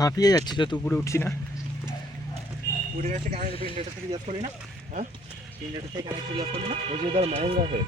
হাঁপিয়ে যাচ্ছি, যত উপরে উঠছি না। उड़ गए से कहाँ पे इंडिया से रियाज करी ना? हाँ? इंडिया से कहाँ से रियाज करी ना? वो जो इधर महंगा है